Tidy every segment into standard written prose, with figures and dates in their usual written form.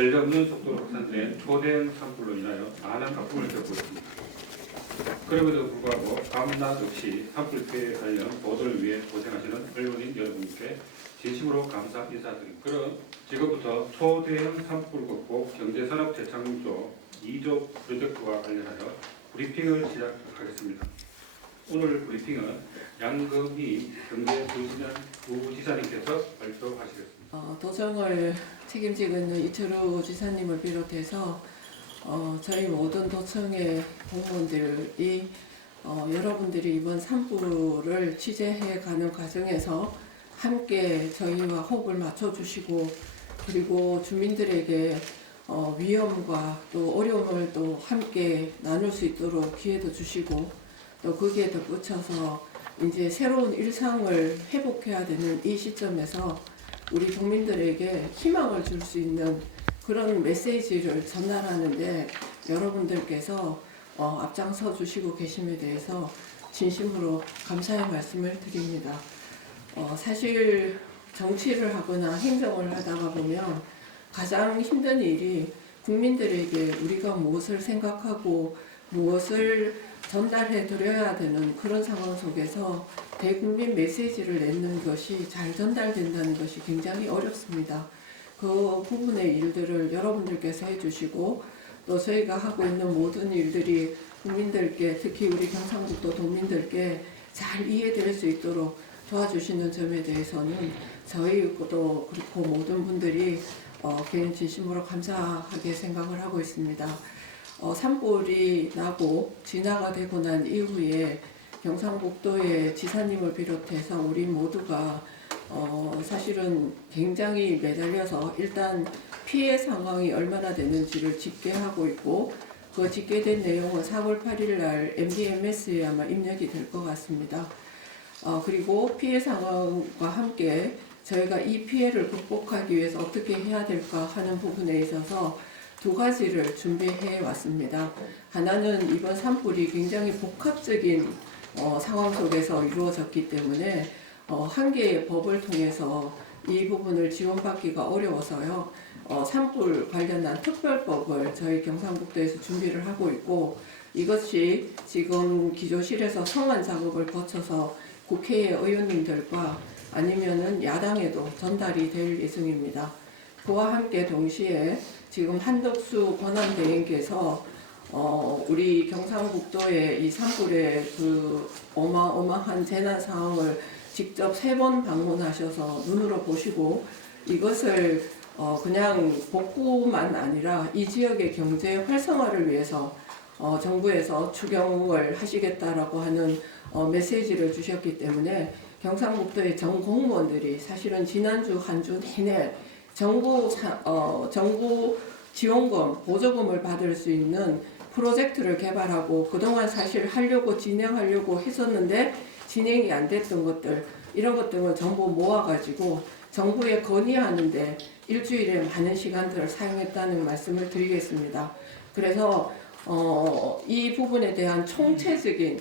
전력없는 속도로 확산된 초대형 산불로 인하여 많은 아픔을 겪고 있습니다. 그럼에도 불구하고 밤낮 없이 산불 피해 관련 보도를 위해 고생하시는 언론인 여러분께 진심으로 감사 인사드립니다. 그럼 지금부터 초대형 산불 극복 경제산업 재창조 2조 프로젝트와 관련하여 브리핑을 시작하겠습니다. 오늘 브리핑은 양금희 경제부지사님께서 발표하시겠습니다. 도정을 책임지고 있는 이철우 지사님을 비롯해서 저희 모든 도청의 공무원들이 여러분들이 이번 산불을 취재해가는 과정에서 함께 저희와 호흡을 맞춰주시고, 그리고 주민들에게 위험과 또 어려움을 또 함께 나눌 수 있도록 기회도 주시고, 또 거기에 덧붙여서 이제 새로운 일상을 회복해야 되는 이 시점에서 우리 국민들에게 희망을 줄 수 있는 그런 메시지를 전달하는데 여러분들께서 앞장서 주시고 계심에 대해서 진심으로 감사의 말씀을 드립니다. 사실 정치를 하거나 행정을 하다가 보면 가장 힘든 일이 국민들에게 우리가 무엇을 생각하고 무엇을 전달해 드려야 되는 그런 상황 속에서 대국민 메시지를 내는 것이 잘 전달된다는 것이 굉장히 어렵습니다. 그 부분의 일들을 여러분들께서 해주시고, 또 저희가 하고 있는 모든 일들이 국민들께, 특히 우리 경상북도 도민들께 잘 이해될 수 있도록 도와주시는 점에 대해서는 저희도 그렇고 모든 분들이 개인 진심으로 감사하게 생각을 하고 있습니다. 산불이 나고 진화가 되고 난 이후에 경상북도의 지사님을 비롯해서 우리 모두가 사실은 굉장히 매달려서 일단 피해 상황이 얼마나 되는지를 집계하고 있고, 그 집계된 내용은 4월 8일 날 MDMS에 아마 입력이 될 것 같습니다. 그리고 피해 상황과 함께 저희가 이 피해를 극복하기 위해서 어떻게 해야 될까 하는 부분에 있어서 두 가지를 준비해 왔습니다. 하나는 이번 산불이 굉장히 복합적인 상황 속에서 이루어졌기 때문에 한 개의 법을 통해서 이 부분을 지원받기가 어려워서요. 산불 관련한 특별법을 저희 경상북도에서 준비를 하고 있고, 이것이 지금 기조실에서 성안 작업을 거쳐서 국회의 의원님들과 아니면은 야당에도 전달이 될 예정입니다. 그와 함께 동시에 지금 한덕수 권한대행께서 우리 경상북도의 이 산불의 그 어마어마한 재난 상황을 직접 3번 방문하셔서 눈으로 보시고, 이것을 그냥 복구만 아니라 이 지역의 경제 활성화를 위해서 정부에서 추경을 하시겠다라고 하는 메시지를 주셨기 때문에 경상북도의 전 공무원들이 사실은 지난주 한 주 내내 정부 지원금, 보조금을 받을 수 있는 프로젝트를 개발하고 그동안 사실 진행하려고 했었는데 진행이 안 됐던 것들, 이런 것들을 전부 모아가지고 정부에 건의하는데 일주일에 많은 시간들을 사용했다는 말씀을 드리겠습니다. 그래서 이 부분에 대한 총체적인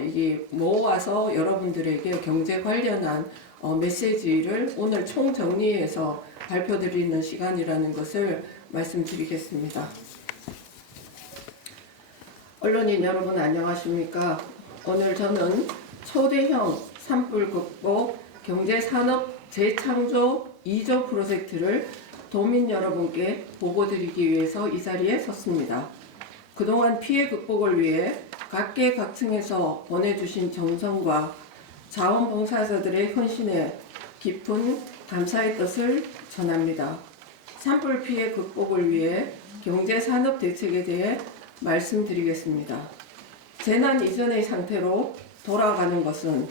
이게 모아서 여러분들에게 경제 관련한 메시지를 오늘 총정리해서 발표드리는 시간이라는 것을 말씀드리겠습니다. 언론인 여러분 안녕하십니까? 오늘 저는 초대형 산불 극복 경제산업 재창조 2조 프로젝트를 도민 여러분께 보고드리기 위해서 이 자리에 섰습니다. 그동안 피해 극복을 위해 각계각층에서 보내주신 정성과 자원봉사자들의 헌신에 깊은 감사의 뜻을 전합니다. 산불 피해 극복을 위해 경제산업 대책에 대해 말씀드리겠습니다. 재난 이전의 상태로 돌아가는 것은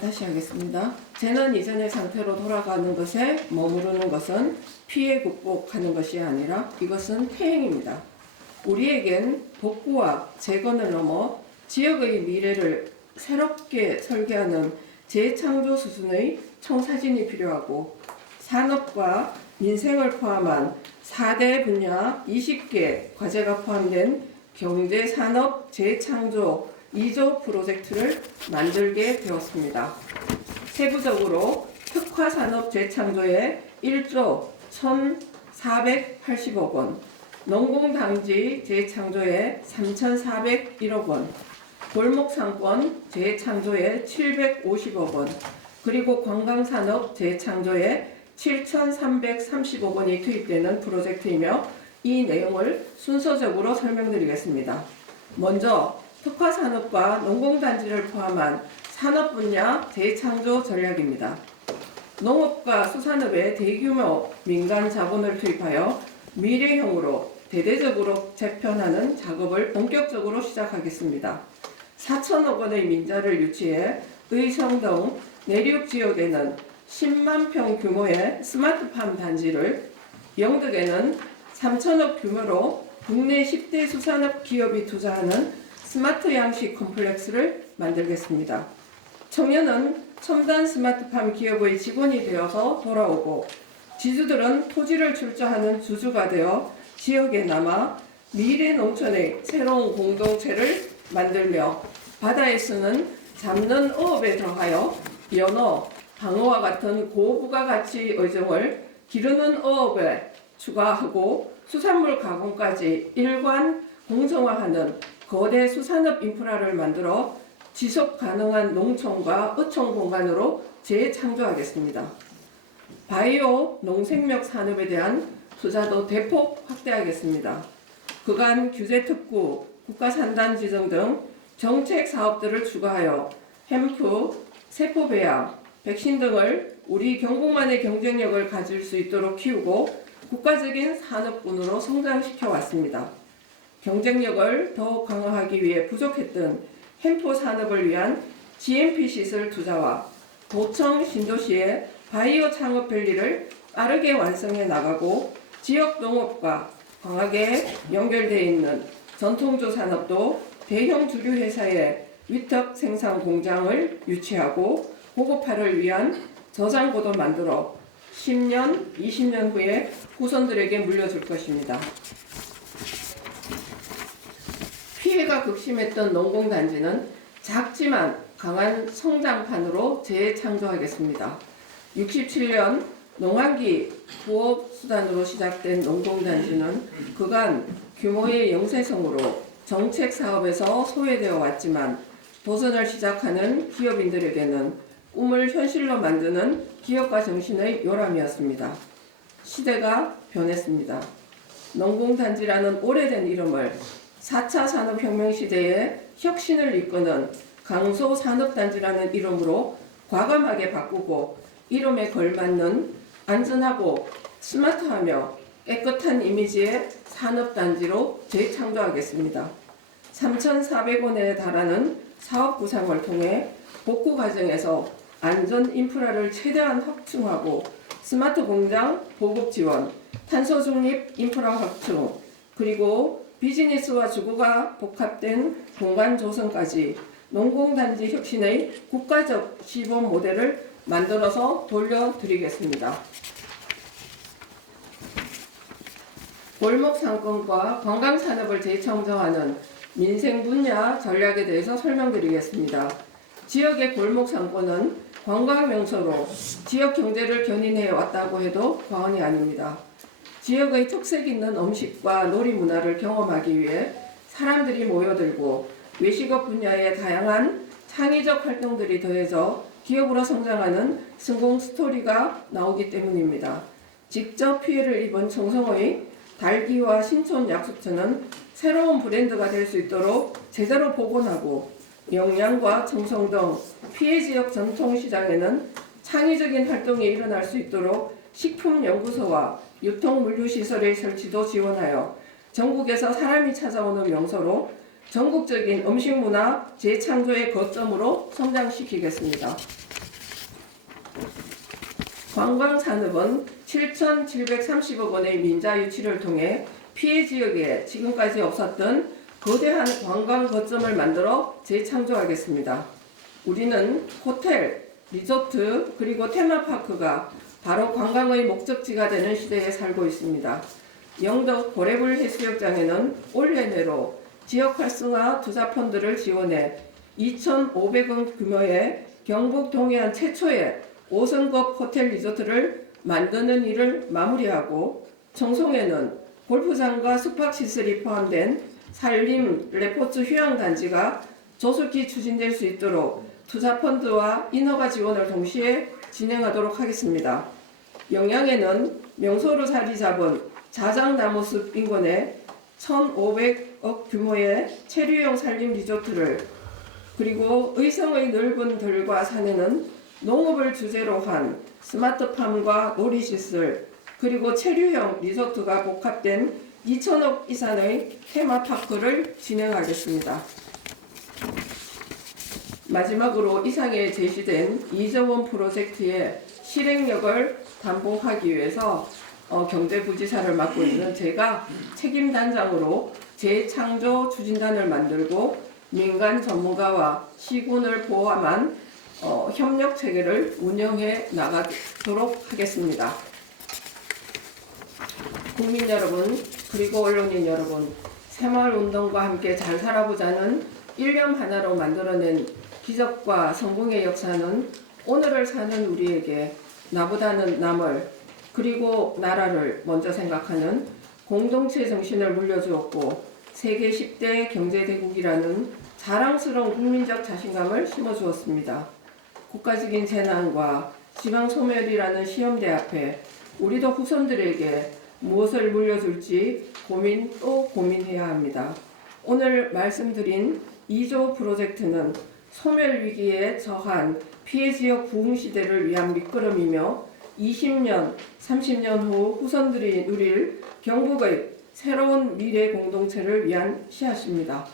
다시 하겠습니다. 재난 이전의 상태로 돌아가는 것에 머무르는 것은 피해 극복하는 것이 아니라 이것은 퇴행입니다. 우리에겐 복구와 재건을 넘어 지역의 미래를 새롭게 설계하는 재창조 수준의 청사진이 필요하고, 산업과 민생을 포함한 4대 분야 20개 과제가 포함된 경제산업 재창조 2조 프로젝트를 만들게 되었습니다. 세부적으로 특화산업 재창조에 1조 1,480억 원, 농공단지 재창조에 3,401억 원, 골목상권 재창조에 750억 원, 그리고 관광산업 재창조에 7,330억 원이 투입되는 프로젝트이며 이 내용을 순서적으로 설명드리겠습니다. 먼저 특화산업과 농공단지를 포함한 산업 분야 재창조 전략입니다. 농업과 수산업에 대규모 민간 자본을 투입하여 미래형으로 대대적으로 재편하는 작업을 본격적으로 시작하겠습니다. 4천억 원의 민자를 유치해 의성 등 내륙 지역에는 10만 평 규모의 스마트팜 단지를, 영덕에는 3천억 규모로 국내 10대 수산업 기업이 투자하는 스마트 양식 컴플렉스를 만들겠습니다. 청년은 첨단 스마트팜 기업의 직원이 되어서 돌아오고, 지주들은 토지를 출자하는 주주가 되어 지역에 남아 미래 농촌의 새로운 공동체를 만들며 바다에 쓰는 잡는 어업에 더하여 연어, 방어와 같은 고부가가치 어종을 기르는 어업에 추가하고 수산물 가공까지 일관 공정화하는 거대 수산업 인프라를 만들어 지속 가능한 농촌과 어촌 공간으로 재창조하겠습니다. 바이오 농생명 산업에 대한 투자도 대폭 확대하겠습니다. 그간 규제 특구, 국가산단 지정 등 정책 사업들을 추가하여 햄프, 세포 배양, 백신 등을 우리 경북만의 경쟁력을 가질 수 있도록 키우고 국가적인 산업군으로 성장시켜 왔습니다. 경쟁력을 더욱 강화하기 위해 부족했던 햄프 산업을 위한 GMP 시설 투자와 도청 신도시의 바이오 창업밸리를 빠르게 완성해 나가고 지역 농업과 강하게 연결되어 있는 전통주 산업도 대형 주류 회사의 위탁 생산 공장을 유치하고 고급화를 위한 저장고도 만들어 10년, 20년 후에 후손들에게 물려줄 것입니다. 피해가 극심했던 농공단지는 작지만 강한 성장판으로 재창조하겠습니다. 67년 농한기 부업수단으로 시작된 농공단지는 그간 규모의 영세성으로 정책 사업에서 소외되어 왔지만 도전을 시작하는 기업인들에게는 꿈을 현실로 만드는 기업가 정신의 요람이었습니다. 시대가 변했습니다. 농공단지라는 오래된 이름을 4차 산업혁명 시대의 혁신을 이끄는 강소산업단지라는 이름으로 과감하게 바꾸고 이름에 걸맞는 안전하고 스마트하며 깨끗한 이미지의 산업단지로 재창조하겠습니다. 3,400원에 달하는 사업 구상을 통해 복구 과정에서 안전 인프라를 최대한 확충하고 스마트 공장 보급 지원, 탄소 중립 인프라 확충, 그리고 비즈니스와 주거가 복합된 공간 조성까지 농공단지 혁신의 국가적 시범 모델을 만들어서 돌려드리겠습니다. 골목 상권과 관광 산업을 재창조하는 민생 분야 전략에 대해서 설명드리겠습니다. 지역의 골목 상권은 관광 명소로 지역 경제를 견인해 왔다고 해도 과언이 아닙니다. 지역의 특색 있는 음식과 놀이 문화를 경험하기 위해 사람들이 모여들고 외식업 분야의 다양한 창의적 활동들이 더해져 기업으로 성장하는 성공 스토리가 나오기 때문입니다. 직접 피해를 입은 청송의 달기와 신촌 약수터는 새로운 브랜드가 될 수 있도록 제대로 복원하고 영양과 청송 등 피해 지역 전통시장에는 창의적인 활동이 일어날 수 있도록 식품연구소와 유통물류시설의 설치도 지원하여 전국에서 사람이 찾아오는 명소로 전국적인 음식문화 재창조의 거점으로 성장시키겠습니다. 관광산업은 7,730억 원의 민자 유치를 통해 피해 지역에 지금까지 없었던 거대한 관광 거점을 만들어 재창조하겠습니다. 우리는 호텔, 리조트, 그리고 테마파크가 바로 관광의 목적지가 되는 시대에 살고 있습니다. 영덕 고래불 해수욕장에는 올해 내로 지역 활성화 투자펀드를 지원해 2,500억 규모의 경북 동해안 최초의 5성급 호텔 리조트를 만드는 일을 마무리하고 청송에는 골프장과 숙박시설이 포함된 산림 레포츠 휴양단지가 조속히 추진될 수 있도록 투자펀드와 인허가 지원을 동시에 진행하도록 하겠습니다. 영양에는 명소로 자리 잡은 자작나무숲 인근에 1,500억 규모의 체류형 산림 리조트를, 그리고 의성의 넓은 들과 산에는 농업을 주제로 한 스마트팜과 놀이시설, 그리고 체류형 리조트가 복합된 2천억 이상의 테마파크를 진행하겠습니다. 마지막으로 이상에 제시된 2조 원 프로젝트의 실행력을 담보하기 위해서 경제부지사를 맡고 있는 제가 책임단장으로 재창조 추진단을 만들고 민간 전문가와 시군을 포함한 협력 체계를 운영해 나가도록 하겠습니다. 국민 여러분, 그리고 언론인 여러분, 새마을운동과 함께 잘 살아보자는 일념 하나로 만들어낸 기적과 성공의 역사는 오늘을 사는 우리에게 나보다는 남을, 그리고 나라를 먼저 생각하는 공동체 정신을 물려주었고 세계 10대 경제대국이라는 자랑스러운 국민적 자신감을 심어주었습니다. 국가적인 재난과 지방소멸이라는 시험대 앞에 우리도 후손들에게 무엇을 물려줄지 고민 또 고민해야 합니다. 오늘 말씀드린 2조 프로젝트는 소멸위기에 처한 피해지역 부흥시대를 위한 밑거름이며 20년, 30년 후 후손들이 누릴 경북의 새로운 미래 공동체를 위한 씨앗입니다.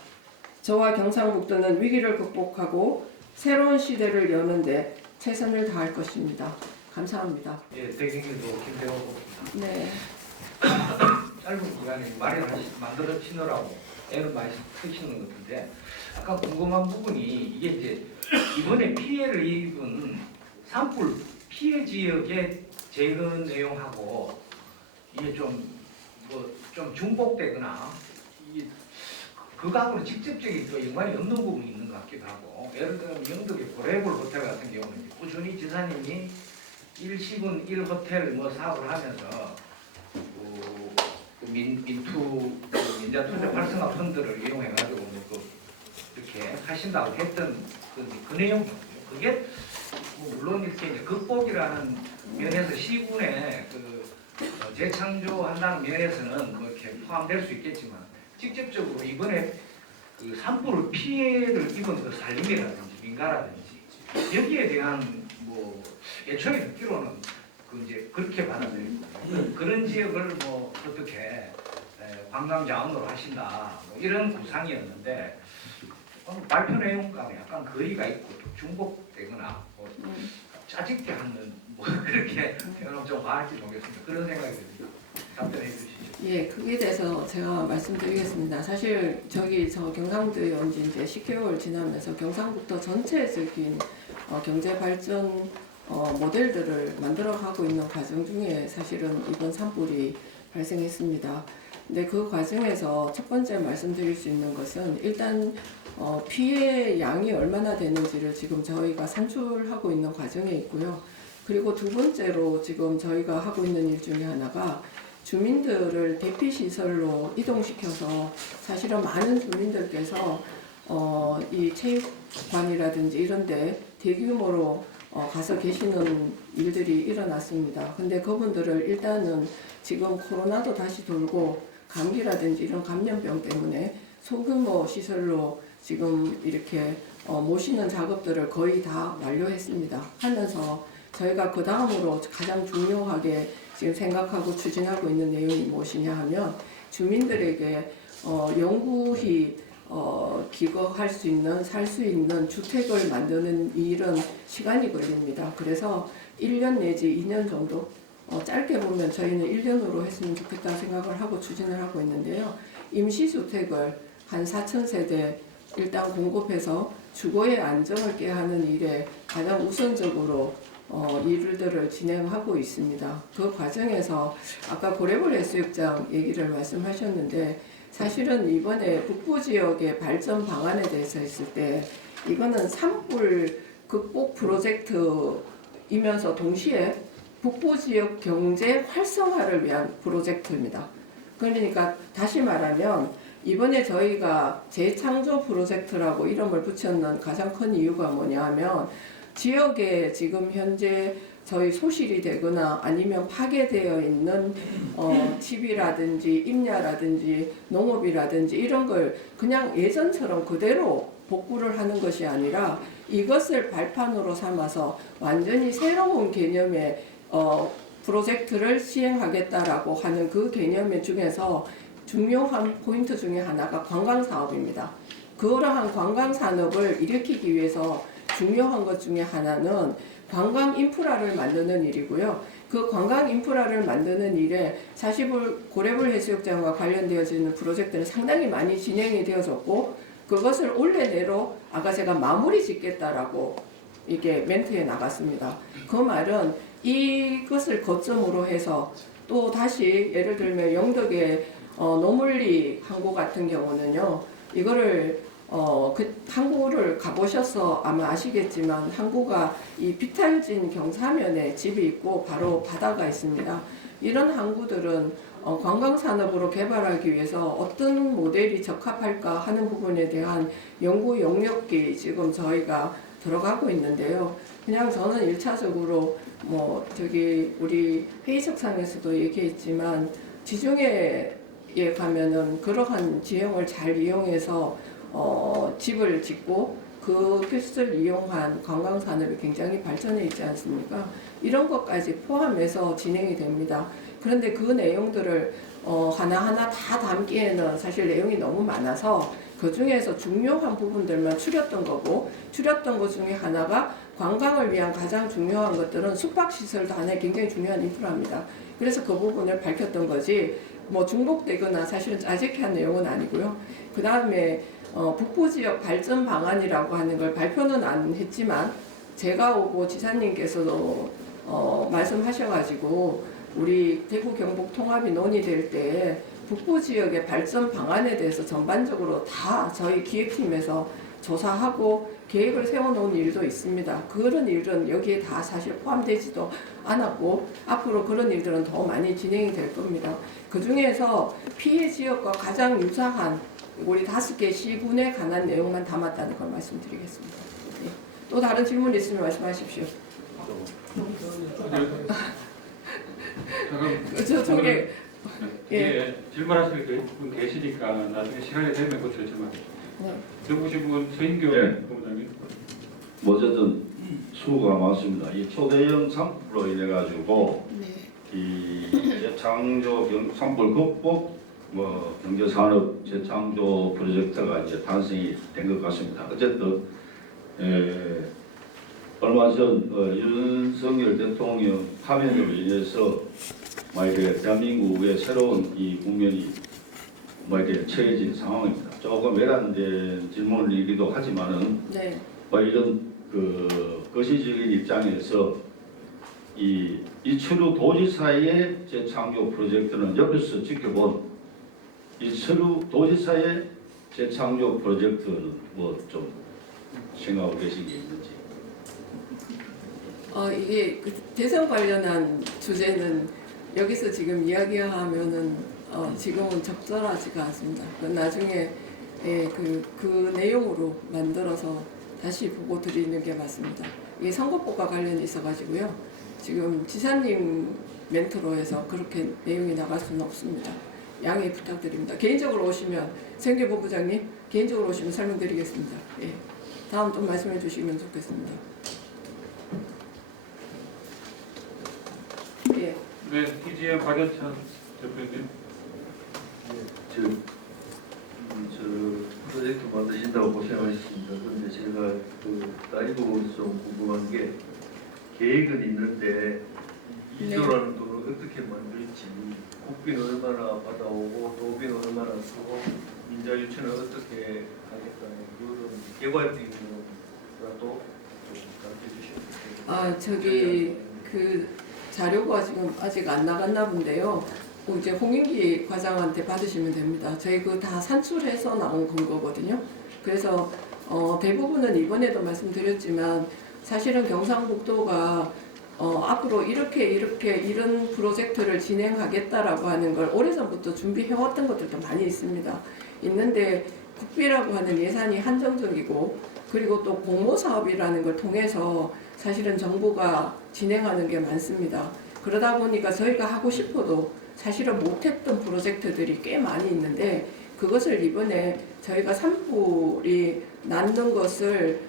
저와 경상북도는 위기를 극복하고 새로운 시대를 여는데 최선을 다할 것입니다. 감사합니다. 예, 대경에도 김대호입니다. 네. 짧은 기간에 만들어지느라고 애를 많이 쓰시는 것 같은데 아까 궁금한 부분이 이게 이제 이번에 피해를 입은 산불 피해 지역의 제거 내용하고 이게 좀 중복되거나 이게 그거하고는 직접적인 또 연관이 없는 부분이 있는 것 같기도 하고, 예를 들면 영덕의 고래골 호텔 같은 경우는 꾸준히 지사님이 1시군 1호텔 뭐 사업을 하면서 민자 투자 활성화 펀드를 이용해가지고 이렇게 하신다고 했던 그 내용이거든요. 그게 물론 이렇게 이제 극복이라는 면에서 시군의 재창조한다는 면에서는 뭐 이렇게 포함될 수 있겠지만 직접적으로 이번에 그 산불 피해를 입은 그 산림이라든지 민가라든지 여기에 대한 뭐 애초에 듣기로는 이제 그렇게 받아들이고 그런 지역을 뭐 어떻게 관광 자원으로 하신다 뭐 이런 구상이었는데 발표 내용과 약간 거리가 있고 중복되거나 뭐 짜집게 하는 뭐 그렇게 표현을 좀 과할지 모르겠습니다. 그런 생각이 듭니다. 답변해 주시죠. 예, 그에 대해서 제가 말씀드리겠습니다. 사실 저 경상도에 온 지 이제 10개월 지나면서 경상북도 전체적인 경제 발전 모델들을 만들어가고 있는 과정 중에 사실은 이번 산불이 발생했습니다. 근데 그 과정에서 첫 번째 말씀드릴 수 있는 것은 일단 피해 양이 얼마나 되는지를 지금 저희가 산출하고 있는 과정에 있고요. 그리고 두 번째로 지금 저희가 하고 있는 일 중에 하나가 주민들을 대피시설로 이동시켜서 사실은 많은 주민들께서 이 체육관이라든지 이런데 대규모로 가서 계시는 일들이 일어났습니다. 근데 그분들을 일단은 지금 코로나도 다시 돌고 감기라든지 이런 감염병 때문에 소규모 시설로 지금 이렇게 모시는 작업들을 거의 다 완료했습니다. 하면서 저희가 그 다음으로 가장 중요하게 지금 생각하고 추진하고 있는 내용이 무엇이냐 하면 주민들에게 영구히 기거할 수 있는, 살 수 있는 주택을 만드는 일은 시간이 걸립니다. 그래서 1년 내지 2년 정도, 짧게 보면 저희는 1년으로 했으면 좋겠다 생각을 하고 추진을 하고 있는데요. 임시주택을 한 4,000세대 일단 공급해서 주거의 안정을 꾀하는 일에 가장 우선적으로 일들을 진행하고 있습니다. 그 과정에서 아까 고래벌 해수욕장 얘기를 말씀하셨는데 사실은 이번에 북부 지역의 발전 방안에 대해서 했을 때 이거는 산불 극복 프로젝트이면서 동시에 북부 지역 경제 활성화를 위한 프로젝트입니다. 그러니까 다시 말하면 이번에 저희가 재창조 프로젝트라고 이름을 붙였는 가장 큰 이유가 뭐냐 하면 지역에 지금 현재 저희 소실이 되거나 아니면 파괴되어 있는 집이라든지 임야라든지 농업이라든지 이런 걸 그냥 예전처럼 그대로 복구를 하는 것이 아니라 이것을 발판으로 삼아서 완전히 새로운 개념의 프로젝트를 시행하겠다라고 하는 그 개념 중에서 중요한 포인트 중에 하나가 관광사업입니다. 그러한 관광산업을 일으키기 위해서 중요한 것 중에 하나는 관광 인프라를 만드는 일이고요. 그 관광 인프라를 만드는 일에 사시불 고래불 해수욕장과 관련되어지는 프로젝트는 상당히 많이 진행이 되어졌고 그것을 올해 내로 아까 제가 마무리 짓겠다라고 이게 멘트에 나갔습니다. 그 말은 이것을 거점으로 해서 또 다시 예를 들면 영덕의 노물리 항구 같은 경우는요. 이거를 그 항구를 가보셔서 아마 아시겠지만 항구가 이 비탈진 경사면에 집이 있고 바로 바다가 있습니다. 이런 항구들은 관광산업으로 개발하기 위해서 어떤 모델이 적합할까 하는 부분에 대한 연구 영역이 지금 저희가 들어가고 있는데요. 그냥 저는 1차적으로 우리 회의석상에서도 얘기했지만 지중해에 가면은 그러한 지형을 잘 이용해서 집을 짓고 그것을 이용한 관광산업이 굉장히 발전해 있지 않습니까? 이런 것까지 포함해서 진행이 됩니다. 그런데 그 내용들을 하나하나 다 담기에는 사실 내용이 너무 많아서 그 중에서 중요한 부분들만 추렸던 거고 추렸던 것 중에 하나가 관광을 위한 가장 중요한 것들은 숙박시설도 하나의 굉장히 중요한 인프라입니다. 그래서 그 부분을 밝혔던 거지 중복되거나 사실은 짜집기한 내용은 아니고요. 그 다음에 북부 지역 발전 방안이라고 하는 걸 발표는 안 했지만 제가 오고 지사님께서도 말씀하셔가지고 우리 대구 경북 통합이 논의될 때 북부 지역의 발전 방안에 대해서 전반적으로 다 저희 기획팀에서 조사하고 계획을 세워놓은 일도 있습니다. 그런 일은 여기에 다 사실 포함되지도 않았고 앞으로 그런 일들은 더 많이 진행이 될 겁니다. 그 중에서 피해 지역과 가장 유사한 우리 5개 시군에 관한 내용만 담았다는 걸 말씀드리겠습니다. 네. 또 다른 질문 있으면 말씀하십시오. 저 저게 예. 질문하실 분 계시니까 나중에 시간이 되면 꼭 여쭤봐요. 네. 들어보신 분 서인교 본부장님. 어쨌든 수고가 많습니다. 이 초대형 산불로 인해 가지고 네. 이 재창조 산불 극복 경제산업 재창조 프로젝트가 이제 탄생이 된 것 같습니다. 어쨌든 얼마 전 윤석열 대통령 파면으로 인해서 이렇게 대한민국의 새로운 이 국면이 이렇게 처해진 상황입니다. 조금 외람된 질문이기도 하지만은 네. 이런 거시적인 입장에서 이 이철우 도지사의 재창조 프로젝트는 옆에서 지켜본 이철우 도지사의 재창조 프로젝트는 좀 생각하고 계신 게 있는지. 이게 대선 관련한 주제는 여기서 지금 이야기하면은 지금은 적절하지가 않습니다. 나중에 그 내용으로 만들어서 다시 보고 드리는 게 맞습니다. 이게 선거법과 관련이 있어가지고요. 지금 지사님 멘트로 해서 그렇게 내용이 나갈 수는 없습니다. 양해 부탁드립니다. 개인적으로 오시면 생계부 부장님 개인적으로 오시면 설명드리겠습니다. 예. 다음 좀 말씀해 주시면 좋겠습니다. 예. 네, TGM 박연찬 대표님. 저 프로젝트 만드신다고 고생하셨습니다. 그런데 제가 나이도 좀 궁금한 게 계획은 있는데 이조라는 돈을 어떻게 만들지, 국비는 얼마나 받아오고 도비는 얼마나 쓰고 민자 유치는 어떻게 하겠다는 그런 개괄적인 거라도 좀 가르쳐 주시면 그 자료가 지금 아직 안 나갔나 본데요. 이제 홍인기 과장한테 받으시면 됩니다. 저희 다 산출해서 나온 근거거든요. 그래서 대부분은 이번에도 말씀드렸지만 사실은 경상북도가 앞으로 이런 프로젝트를 진행하겠다라고 하는 걸 오래전부터 준비해왔던 것들도 많이 있는데 국비라고 하는 예산이 한정적이고 그리고 또 공모 사업이라는 걸 통해서 사실은 정부가 진행하는 게 많습니다. 그러다 보니까 저희가 하고 싶어도 사실은 못했던 프로젝트들이 꽤 많이 있는데 그것을 이번에 저희가 산불이 낳는 것을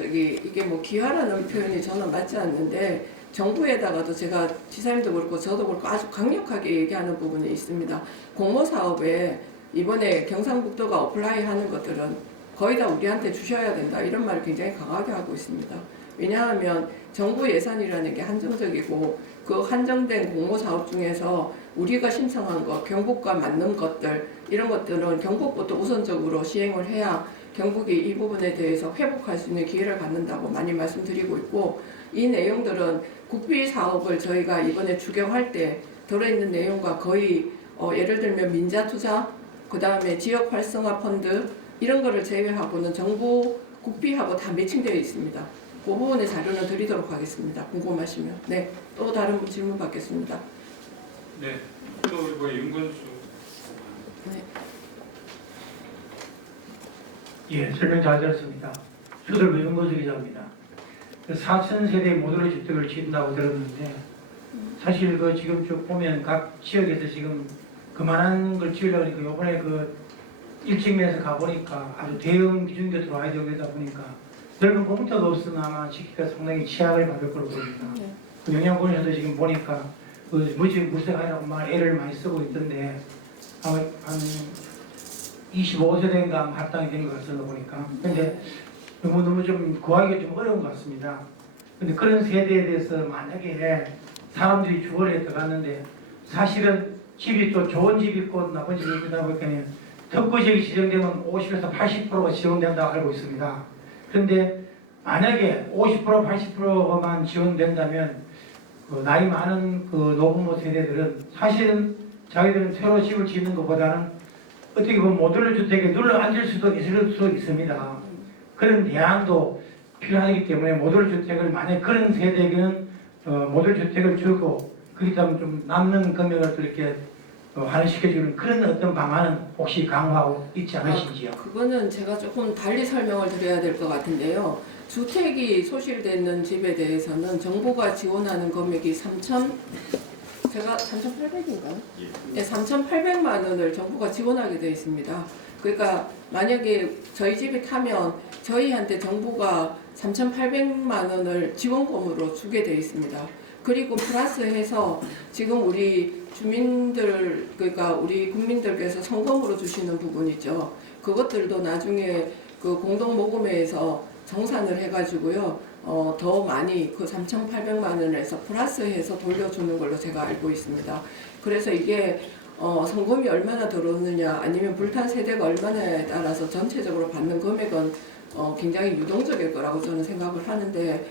이게 뭐 기하라는 표현이 저는 맞지 않는데 정부에다가도 제가 지사님도 그렇고 저도 그렇고 아주 강력하게 얘기하는 부분이 있습니다. 공모 사업에 이번에 경상북도가 어플라이 하는 것들은 거의 다 우리한테 주셔야 된다 이런 말을 굉장히 강하게 하고 있습니다. 왜냐하면 정부 예산이라는 게 한정적이고 그 한정된 공모 사업 중에서 우리가 신청한 것, 경북과 맞는 것들 이런 것들은 경북부터 우선적으로 시행을 해야 경북이 이 부분에 대해서 회복할 수 있는 기회를 갖는다고 많이 말씀드리고 있고 이 내용들은 국비 사업을 저희가 이번에 추경할 때 들어있는 내용과 거의 예를 들면 민자 투자, 그 다음에 지역 활성화 펀드 이런 거를 제외하고는 정부 국비하고 다 매칭되어 있습니다. 그 부분의 자료는 드리도록 하겠습니다. 궁금하시면. 네, 또 다른 질문 받겠습니다. 네, 또 이거 윤건수. 네. 예, 설명 잘 들었습니다. 서울의 윤건수 기자입니다. 4,000세대 모듈 주택을 짓는다고 들었는데 사실 그 지금 쭉 보면 각 지역에서 지금 그만한 걸 지으려고 하니까 요번에 그 일직면에서 가보니까 아주 대형 기준대 들어와야 되다 보니까 넓은 공터가 없으면 아마 짓기가 상당히 취약을 받을 거로 보입니다. 네. 그 영양군에서도 지금 보니까 그 무색하라고 말 애를 많이 쓰고 있던데 아마 한 25세대인가 합당이 된 것 같습니다 보니까. 근데 너무 좀 구하기가 좀 어려운 것 같습니다. 근데 그런 세대에 대해서 만약에 사람들이 주거리에 들어갔는데 사실은 집이 또 좋은 집이 있고 나쁜 집이 있다 보니까 특구지역이 지정되면 50에서 80%가 지원된다고 알고 있습니다. 그런데 만약에 50% 80%만 지원된다면 그 나이 많은 그 노부모 세대들은 사실은 자기들은 새로 집을 짓는 것보다는 어떻게 보면 모듈 주택에 눌러 앉을 수도 있을 수 있습니다. 그런 대안도 필요하기 때문에 모듈 주택을 만약 그런 세대에게는 모듈 주택을 주고 그렇기 때문에 좀 남는 금액을 또 이렇게 할인시켜주는 그런 어떤 방안은 혹시 강화하고 있지 않으신지요? 그거는 제가 조금 달리 설명을 드려야 될 것 같은데요. 주택이 소실되는 집에 대해서는 정부가 지원하는 금액이 3,800인가요? 네, 3,800만 원을 정부가 지원하게 되어 있습니다. 그러니까 만약에 저희 집이 타면 저희한테 정부가 3,800만 원을 지원금으로 주게 되어 있습니다. 그리고 플러스해서 지금 우리 주민들 그러니까 우리 국민들께서 성금으로 주시는 부분이죠. 그것들도 나중에 그 공동 모금회에서 정산을 해가지고요. 더 많이 그 3,800만 원에서 플러스해서 돌려주는 걸로 제가 알고 있습니다. 그래서 이게 성금이 얼마나 들어오느냐 아니면 불탄 세대가 얼마나에 따라서 전체적으로 받는 금액은 굉장히 유동적일 거라고 저는 생각을 하는데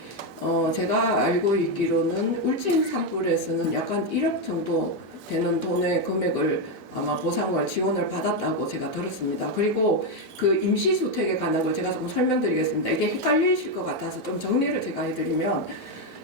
제가 알고 있기로는 울진 산불에서는 약간 1억 정도 되는 돈의 금액을 아마 보상을 지원을 받았다고 제가 들었습니다. 그리고 그 임시주택에 관한 걸 제가 조금 설명드리겠습니다. 이게 헷갈리실 것 같아서 좀 정리를 제가 해드리면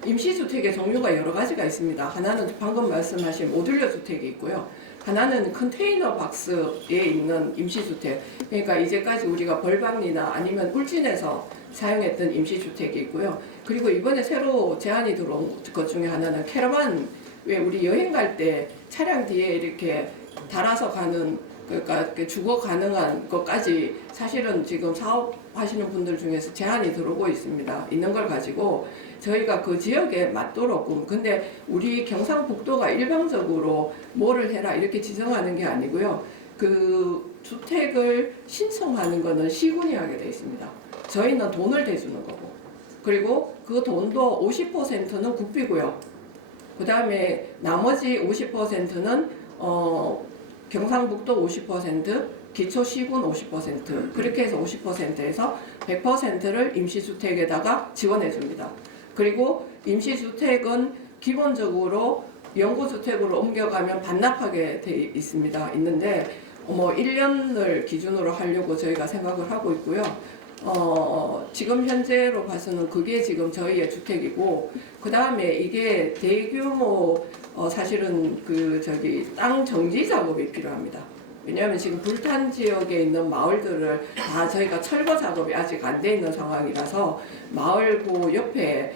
임시주택의 종류가 여러 가지가 있습니다. 하나는 방금 말씀하신 모듈러 주택이 있고요. 하나는 컨테이너 박스에 있는 임시주택. 그러니까 이제까지 우리가 벌방리나 아니면 울진에서 사용했던 임시주택이 있고요. 그리고 이번에 새로 제안이 들어온 것 중에 하나는 캐러반. 왜 우리 여행 갈 때 차량 뒤에 이렇게 달아서 가는 그러니까 주거 가능한 것까지 사실은 지금 사업하시는 분들 중에서 제한이 들어오고 있는 걸 가지고 저희가 그 지역에 맞도록 근데 우리 경상북도가 일방적으로 뭐를 해라 이렇게 지정하는 게 아니고요. 그 주택을 신청하는 거는 시군이 하게 돼 있습니다. 저희는 돈을 대주는 거고 그리고 그 돈도 50%는 국비고요. 그 다음에 나머지 50%는 경상북도 50%, 기초시군 50% 그렇게 해서 50%에서 100%를 임시주택에다가 지원해 줍니다. 그리고 임시주택은 기본적으로 영구주택으로 옮겨가면 반납하게 돼 있는데 1년을 기준으로 하려고 저희가 생각을 하고 있고요. 지금 현재로 봐서는 그게 지금 저희의 주택이고, 그 다음에 이게 대규모 사실은 땅 정지 작업이 필요합니다. 왜냐하면 지금 불탄 지역에 있는 마을들을 다 저희가 철거 작업이 아직 안 돼 있는 상황이라서 마을고 옆에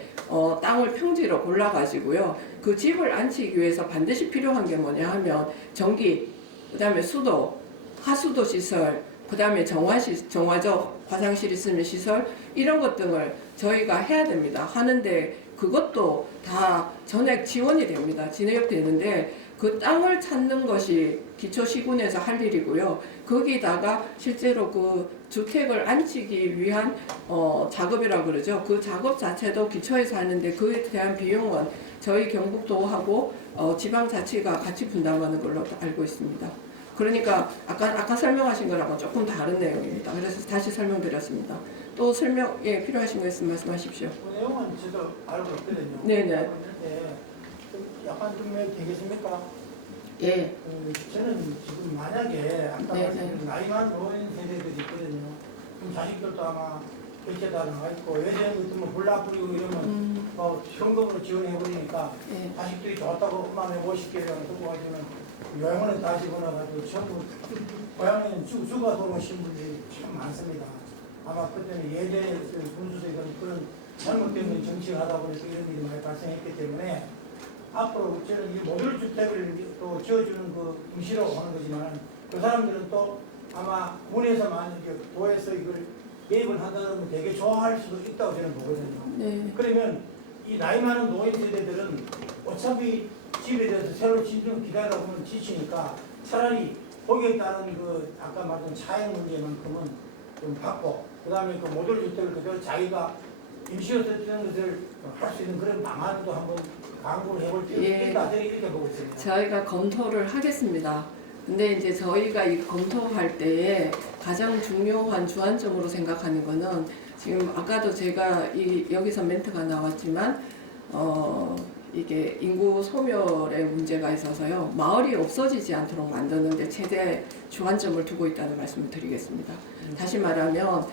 땅을 평지로 골라가지고요. 그 집을 안치기 위해서 반드시 필요한 게 뭐냐 하면 전기, 그 다음에 수도, 하수도 시설, 그 다음에 정화조, 화장실 있으면 시설, 이런 것 등을 저희가 해야 됩니다. 하는데 그것도 다 전액 지원이 됩니다. 진행되는데 그 땅을 찾는 것이 기초시군에서 할 일이고요. 거기다가 실제로 그 주택을 안치기 위한 작업이라고 그러죠. 그 작업 자체도 기초에서 하는데 그에 대한 비용은 저희 경북도하고 지방자치가 같이 분담하는 걸로 알고 있습니다. 그러니까 아까 설명하신 거랑은 조금 다른 내용입니다. 그래서 다시 설명드렸습니다. 또 필요하신 거 있으면 말씀하십시오. 그 내용은 저도 알고 있거든요. 네네. 그런데 약간 좀 되겠습니까? 예. 저는 지금 만약에 아까 네네. 말씀드린 나이 많은 노인 세대들이 있거든요. 그럼 자식들도 아마 결제 다 나가 있고 예전 같으면 불나 뿌리고 이러면 현금으로 지원해버리니까 예. 자식들이 좋다고 엄마네 50개를 들고 가지고는 요양원에 다 집어넣어가지고 전부 고향에는 주가 돌아오신 분들이 참 많습니다. 아마 그때는 예대 분수대가 그런 잘못된 정치를 하다 보니까 이런 일이 많이 발생했기 때문에 앞으로 저는 이 모듈 주택을 또 지어주는 그 임시로 하는 거지만 그 사람들은 또 아마 군에서 만약에 도에서 이걸 개입을 한다 그러면 되게 좋아할 수도 있다고 저는 보거든요. 네. 그러면 이 나이 많은 노인 세대들은 어차피 집에 대해서 새로 진정 기다리다 보면 지치니까 차라리 거기에 따른 그 아까 말했던 차액 문제만큼은 좀 받고 그 다음에 그 모듈 주택을 그대로 자기가 임시로 쓰는 것을 할 수 있는 그런 방안도 한번 강구를 해볼 필요가 예. 있다. 저는 이렇게 보고 있습니다. 저희가 검토를 하겠습니다. 근데 이제 저희가 이 검토할 때에 가장 중요한 주안점으로 생각하는 거는 지금 아까도 제가 여기서 멘트가 나왔지만 이게 인구 소멸의 문제가 있어서요. 마을이 없어지지 않도록 만드는데 최대 주안점을 두고 있다는 말씀을 드리겠습니다. 다시 말하면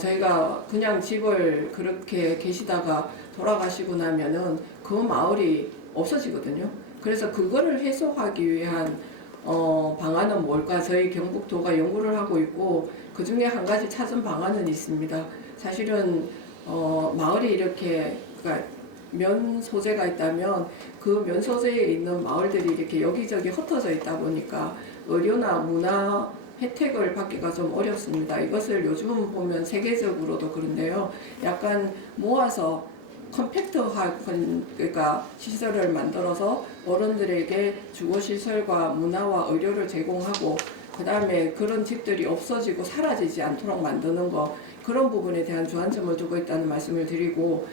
저희가 그냥 집을 그렇게 계시다가 돌아가시고 나면은 그 마을이 없어지거든요. 그래서 그거를 해소하기 위한 방안은 뭘까? 저희 경북도가 연구를 하고 있고 그 중에 한 가지 찾은 방안은 있습니다. 사실은 마을이 이렇게 그러니까 면 소재가 있다면 그 면 소재에 있는 마을들이 이렇게 여기저기 흩어져 있다 보니까 의료나 문화 혜택을 받기가 좀 어렵습니다. 이것을 요즘 보면 세계적으로도 그런데요. 약간 모아서 컴팩트한 그러니까 시설을 만들어서 어른들에게 주거시설과 문화와 의료를 제공하고 그 다음에 그런 집들이 없어지고 사라지지 않도록 만드는 거 그런 부분에 대한 주안점을 두고 있다는 말씀을 드리고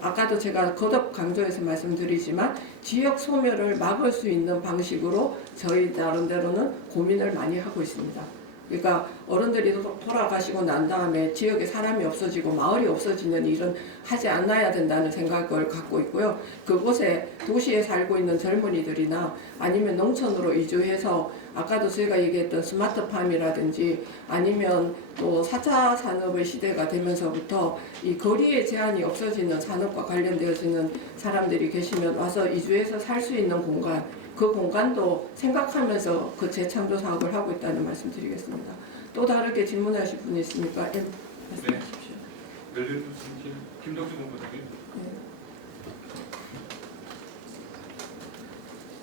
아까도 제가 거듭 강조해서 말씀드리지만 지역 소멸을 막을 수 있는 방식으로 저희 나름대로는 고민을 많이 하고 있습니다. 그러니까 어른들이 돌아가시고 난 다음에 지역에 사람이 없어지고 마을이 없어지는 일은 하지 않아야 된다는 생각을 갖고 있고요. 그곳에 도시에 살고 있는 젊은이들이나 아니면 농촌으로 이주해서 아까도 제가 얘기했던 스마트팜이라든지 아니면 또 4차 산업의 시대가 되면서부터 이 거리의 제한이 없어지는 산업과 관련되어지는 사람들이 계시면 와서 이주해서 살 수 있는 공간 그 공간도 생각하면서 그 재창조 사업을 하고 있다는 말씀 드리겠습니다. 또 다르게 질문하실 분이 있습니까? 예, 말씀하십시오. 김덕수 본부장님.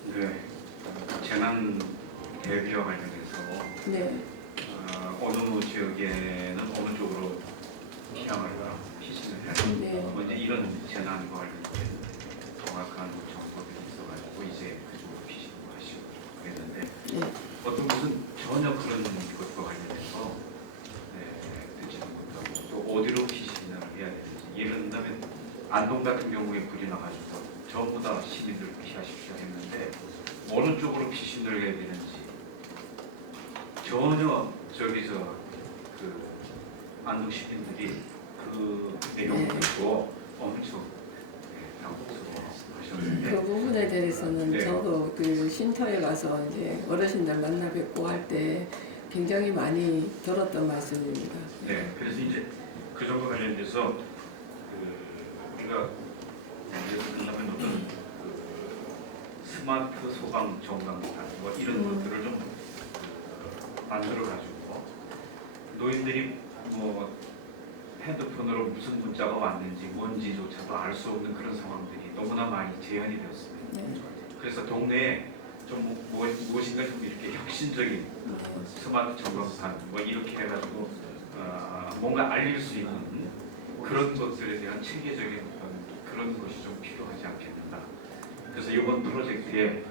네. 네, 재난 대비와 관련해서 네. 어느 지역에는 어느 쪽으로 피항을 피신을 해야 네. 되고 이제 이런 재난과 관련된 정확한 정보들이 있어가지고 이제 그쪽으로 피신을 하시고 그랬는데 네. 어떤 곳은 전혀 그런 것과 관련해서 듣지는 못하고 또 어디로 피신을 해야 되는지 예를 들면 안동 같은 경우에 불이 나가지고 전부 다 시민들 피하십시오 했는데 어느 쪽으로 피신을 해야 되는지 전혀 저기서 그 안동 시민들이 그 내용을 듣고 엄청 당혹스러워하셨는데 그 부분에 대해서는 네. 저도 그 쉼터에 가서 이제 어르신들 만나 뵙고 할 때 굉장히 많이 들었던 말씀입니다. 네, 그래서 이제 그 정도 관련돼서 우리가 예를 들자면 어떤 스마트 소방 정강판 뭐 이런 것들을 좀 만들어 가지고 노인들이 뭐 핸드폰으로 무슨 문자가 왔는지 뭔지조차도 알 수 없는 그런 상황들이 너무나 많이 재현이 되었습니다. 네. 그래서 동네에 좀 무엇인가 좀 이렇게 혁신적인 스마트 전광판 뭐 이렇게 해가지고 뭔가 알릴 수 있는 그런 것들에 대한 체계적인 어떤 그런 것이 좀 필요하지 않겠는가. 그래서 이번 프로젝트에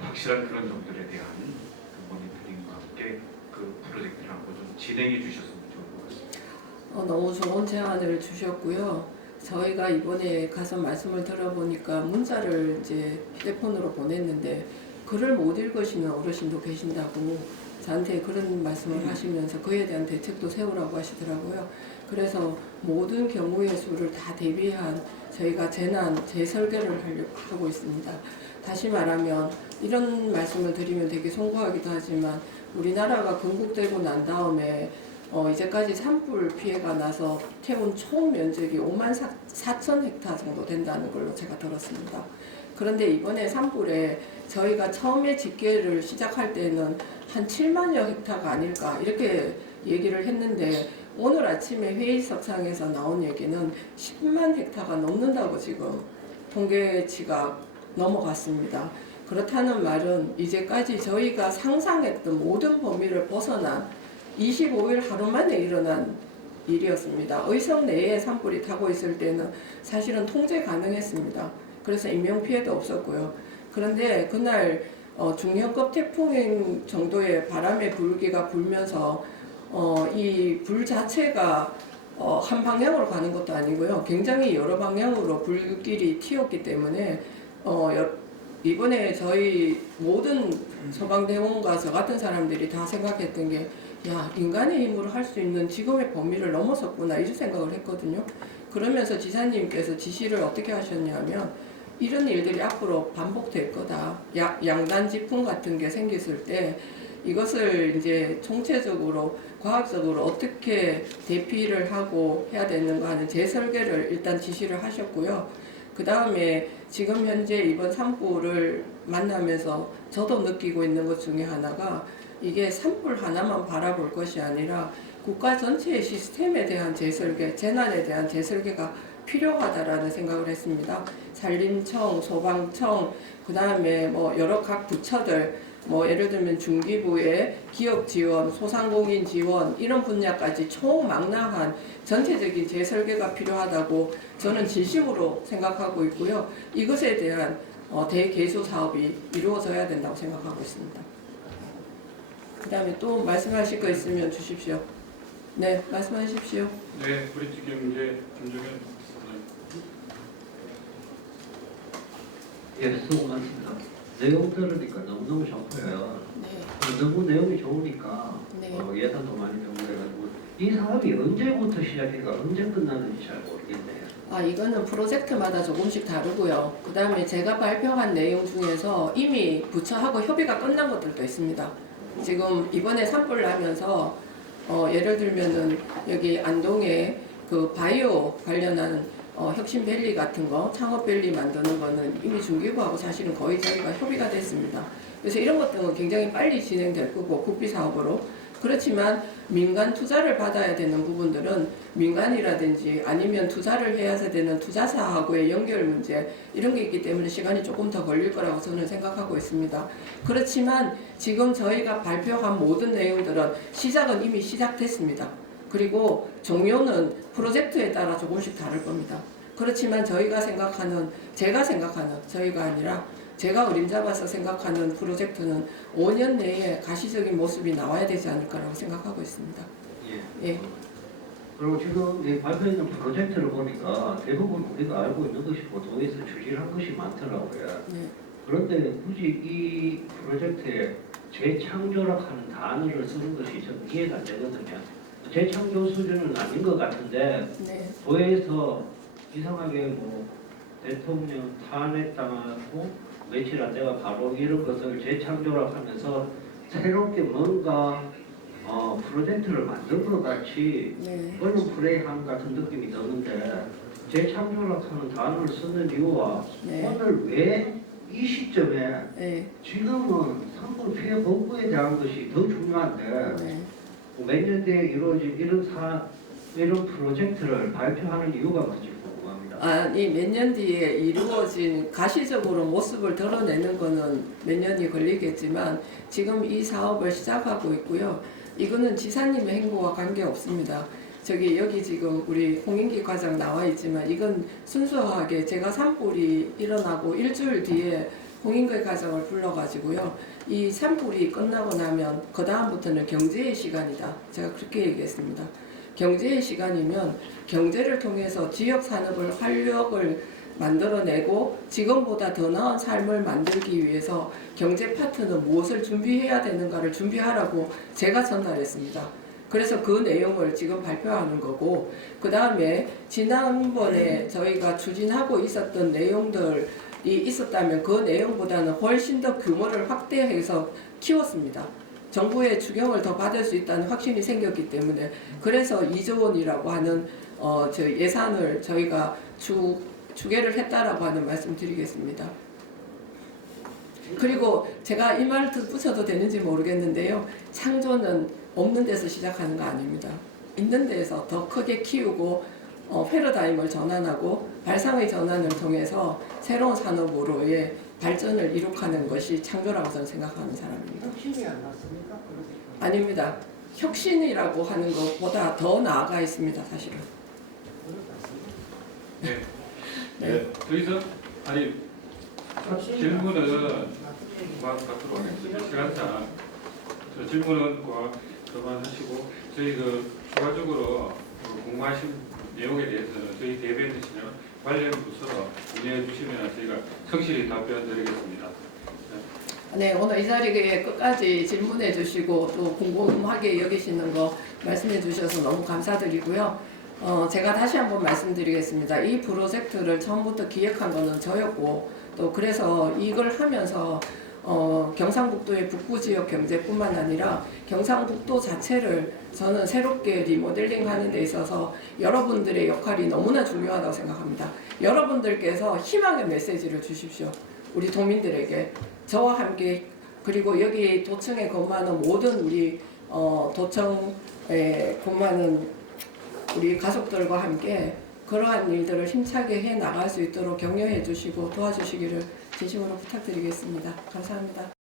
확실한 그런 점들에 대한 그 모니터링과 함께 그 프로젝트를 한번 좀 진행해 주셨으면 좋을 것 같습니다. 너무 좋은 제안을 주셨고요. 저희가 이번에 가서 말씀을 들어보니까 문자를 이제 휴대폰으로 보냈는데 글을 못 읽으시는 어르신도 계신다고 저한테 그런 말씀을 하시면서 그에 대한 대책도 세우라고 하시더라고요. 그래서 모든 경우의 수를 다 대비한 저희가 재설계를 하고 있습니다. 다시 말하면 이런 말씀을 드리면 되게 송구하기도 하지만 우리나라가 건국되고 난 다음에 이제까지 산불 피해가 나서 태운 총 면적이 5만 4천 헥타 정도 된다는 걸로 제가 들었습니다. 그런데 이번에 산불에 저희가 처음에 집계를 시작할 때는 한 7만여 헥타가 아닐까 이렇게 얘기를 했는데 오늘 아침에 회의석상에서 나온 얘기는 10만 헥타가 넘는다고 지금 통계치가 넘어갔습니다. 그렇다는 말은 이제까지 저희가 상상했던 모든 범위를 벗어난 25일 하루 만에 일어난 일이었습니다. 의성 내에 산불이 타고 있을 때는 사실은 통제 가능했습니다. 그래서 인명피해도 없었고요. 그런데 그날 중형급 태풍 정도의 바람의 불기가 불면서 이 불 자체가 한 방향으로 가는 것도 아니고요. 굉장히 여러 방향으로 불길이 튀었기 때문에 이번에 저희 모든 소방대원과 저 같은 사람들이 다 생각했던 게 야, 인간의 힘으로 할 수 있는 지금의 범위를 넘어섰구나 이런 생각을 했거든요. 그러면서 지사님께서 지시를 어떻게 하셨냐면 이런 일들이 앞으로 반복될 거다. 양단지풍 같은 게 생겼을 때 이것을 이제 총체적으로 과학적으로 어떻게 대피를 하고 해야 되는가 하는 재설계를 일단 지시를 하셨고요. 그 다음에 지금 현재 이번 산불을 만나면서 저도 느끼고 있는 것 중에 하나가 이게 산불 하나만 바라볼 것이 아니라 국가 전체의 시스템에 대한 재설계, 재난에 대한 재설계가 필요하다라는 생각을 했습니다. 산림청, 소방청, 그 다음에 뭐 여러 각 부처들, 뭐 예를 들면 중기부의 기업 지원, 소상공인 지원 이런 분야까지 총망라한 전체적인 재설계가 필요하다고 저는 진심으로 생각하고 있고요. 이것에 대한 대개소 사업이 이루어져야 된다고 생각하고 있습니다. 그 다음에 또 말씀하실 거 있으면 주십시오. 네, 말씀하십시오. 네, 우리 지금 이제 김종현 예, 수고 많습니다. 내용 들으니까 너무너무 좋고요. 네. 너무 내용이 좋으니까 네. 예산도 많이 병무해가지고 이 사업이 언제부터 시작해가 언제 끝나는지 잘 모르겠네요. 이거는 프로젝트마다 조금씩 다르고요. 그 다음에 제가 발표한 내용 중에서 이미 부처하고 협의가 끝난 것들도 있습니다. 지금 이번에 산불 나면서 예를 들면은 여기 안동에 그 바이오 관련한 혁신밸리 같은 거, 창업밸리 만드는 거는 이미 중기부하고 사실은 거의 저희가 협의가 됐습니다. 그래서 이런 것들은 굉장히 빨리 진행될 거고 국비사업으로. 그렇지만 민간 투자를 받아야 되는 부분들은 민간이라든지 아니면 투자를 해야 되는 투자사하고의 연결 문제 이런 게 있기 때문에 시간이 조금 더 걸릴 거라고 저는 생각하고 있습니다. 그렇지만 지금 저희가 발표한 모든 내용들은 시작은 이미 시작됐습니다. 그리고 종료는 프로젝트에 따라 조금씩 다를 겁니다. 그렇지만 저희가 생각하는, 저희가 아니라 제가 어림잡아서 생각하는 프로젝트는 5년 내에 가시적인 모습이 나와야 되지 않을까라고 생각하고 있습니다. 예. 그리고 지금 이 발표했는 프로젝트를 보니까 대부분 우리가 알고 있는 것이 보도에서 추진한 것이 많더라고요. 네. 그런데 굳이 이 프로젝트에 재창조라는 단어를 쓰는 것이 좀 이해가 안 되거든요. 재창조 수준은 아닌 것 같은데 네. 도에서 이상하게 뭐 대통령 탄핵당하고 며칠 안 돼가 바로 이런 것을 재창조라 하면서 새롭게 뭔가 프로젝트를 만든 것 같이 네. 언론 플레이한 같은 느낌이 드는데 재창조라는 단어를 쓰는 이유와 네. 오늘 왜 이 시점에 네. 지금은 산불 피해 복구에 대한 것이 더 중요한데 네. 몇 년 뒤에 이루어질 이런 프로젝트를 발표하는 이유가 뭔지 궁금합니다. 아니 몇 년 뒤에 이루어진 가시적으로 모습을 드러내는 거는 몇 년이 걸리겠지만 지금 이 사업을 시작하고 있고요. 이거는 지사님의 행보와 관계 없습니다. 여기 지금 우리 홍인기 과장 나와 있지만 이건 순수하게 제가 산불이 일어나고 일주일 뒤에 홍인기 과장을 불러가지고요. 이 산불이 끝나고 나면 그 다음부터는 경제의 시간이다. 제가 그렇게 얘기했습니다. 경제의 시간이면 경제를 통해서 지역 산업을 활력을 만들어내고 지금보다 더 나은 삶을 만들기 위해서 경제 파트는 무엇을 준비해야 되는가를 준비하라고 제가 전달했습니다. 그래서 그 내용을 지금 발표하는 거고 그 다음에 지난번에 저희가 추진하고 있었던 내용들이 있었다면 그 내용보다는 훨씬 더 규모를 확대해서 키웠습니다. 정부의 추경을 더 받을 수 있다는 확신이 생겼기 때문에 그래서 2조 원이라고 하는 저 예산을 저희가 추계를 했다라고 하는 말씀 드리겠습니다. 그리고 제가 이 말을 붙여도 되는지 모르겠는데요. 창조는 없는 데서 시작하는 거 아닙니다. 있는 데에서 더 크게 키우고 패러다임을 전환하고 발상의 전환을 통해서 새로운 산업으로의 발전을 이룩하는 것이 창조라고 저는 생각하는 사람입니다. 혁신이 안 났습니까? 아닙니다. 혁신이라고 하는 것보다 더 나아가 있습니다. 사실은. 네. 네. 더 이상 아니 질문은 갖도록 하겠습니다. 시간상 저 질문은 그만하시고 저희 추가적으로 궁금하신 내용에 대해서는 저희 대변인이시면 관련 부서로 문의해 주시면 저희가 성실히 답변 드리겠습니다. 네, 오늘 이 자리에 끝까지 질문해 주시고 또 궁금하게 여기시는 거 말씀해 주셔서 너무 감사드리고요. 제가 다시 한번 말씀드리겠습니다. 이 프로젝트를 처음부터 기획한 거는 저였고 또 그래서 이걸 하면서 경상북도의 북부 지역 경제뿐만 아니라 경상북도 자체를 저는 새롭게 리모델링 하는 데 있어서 여러분들의 역할이 너무나 중요하다고 생각합니다. 여러분들께서 희망의 메시지를 주십시오. 우리 도민들에게 저와 함께 그리고 여기 도청에 근무하는 모든 우리 도청에 근무하는 우리 가족들과 함께 그러한 일들을 힘차게 해 나갈 수 있도록 격려해 주시고 도와주시기를 진심으로 부탁드리겠습니다. 감사합니다.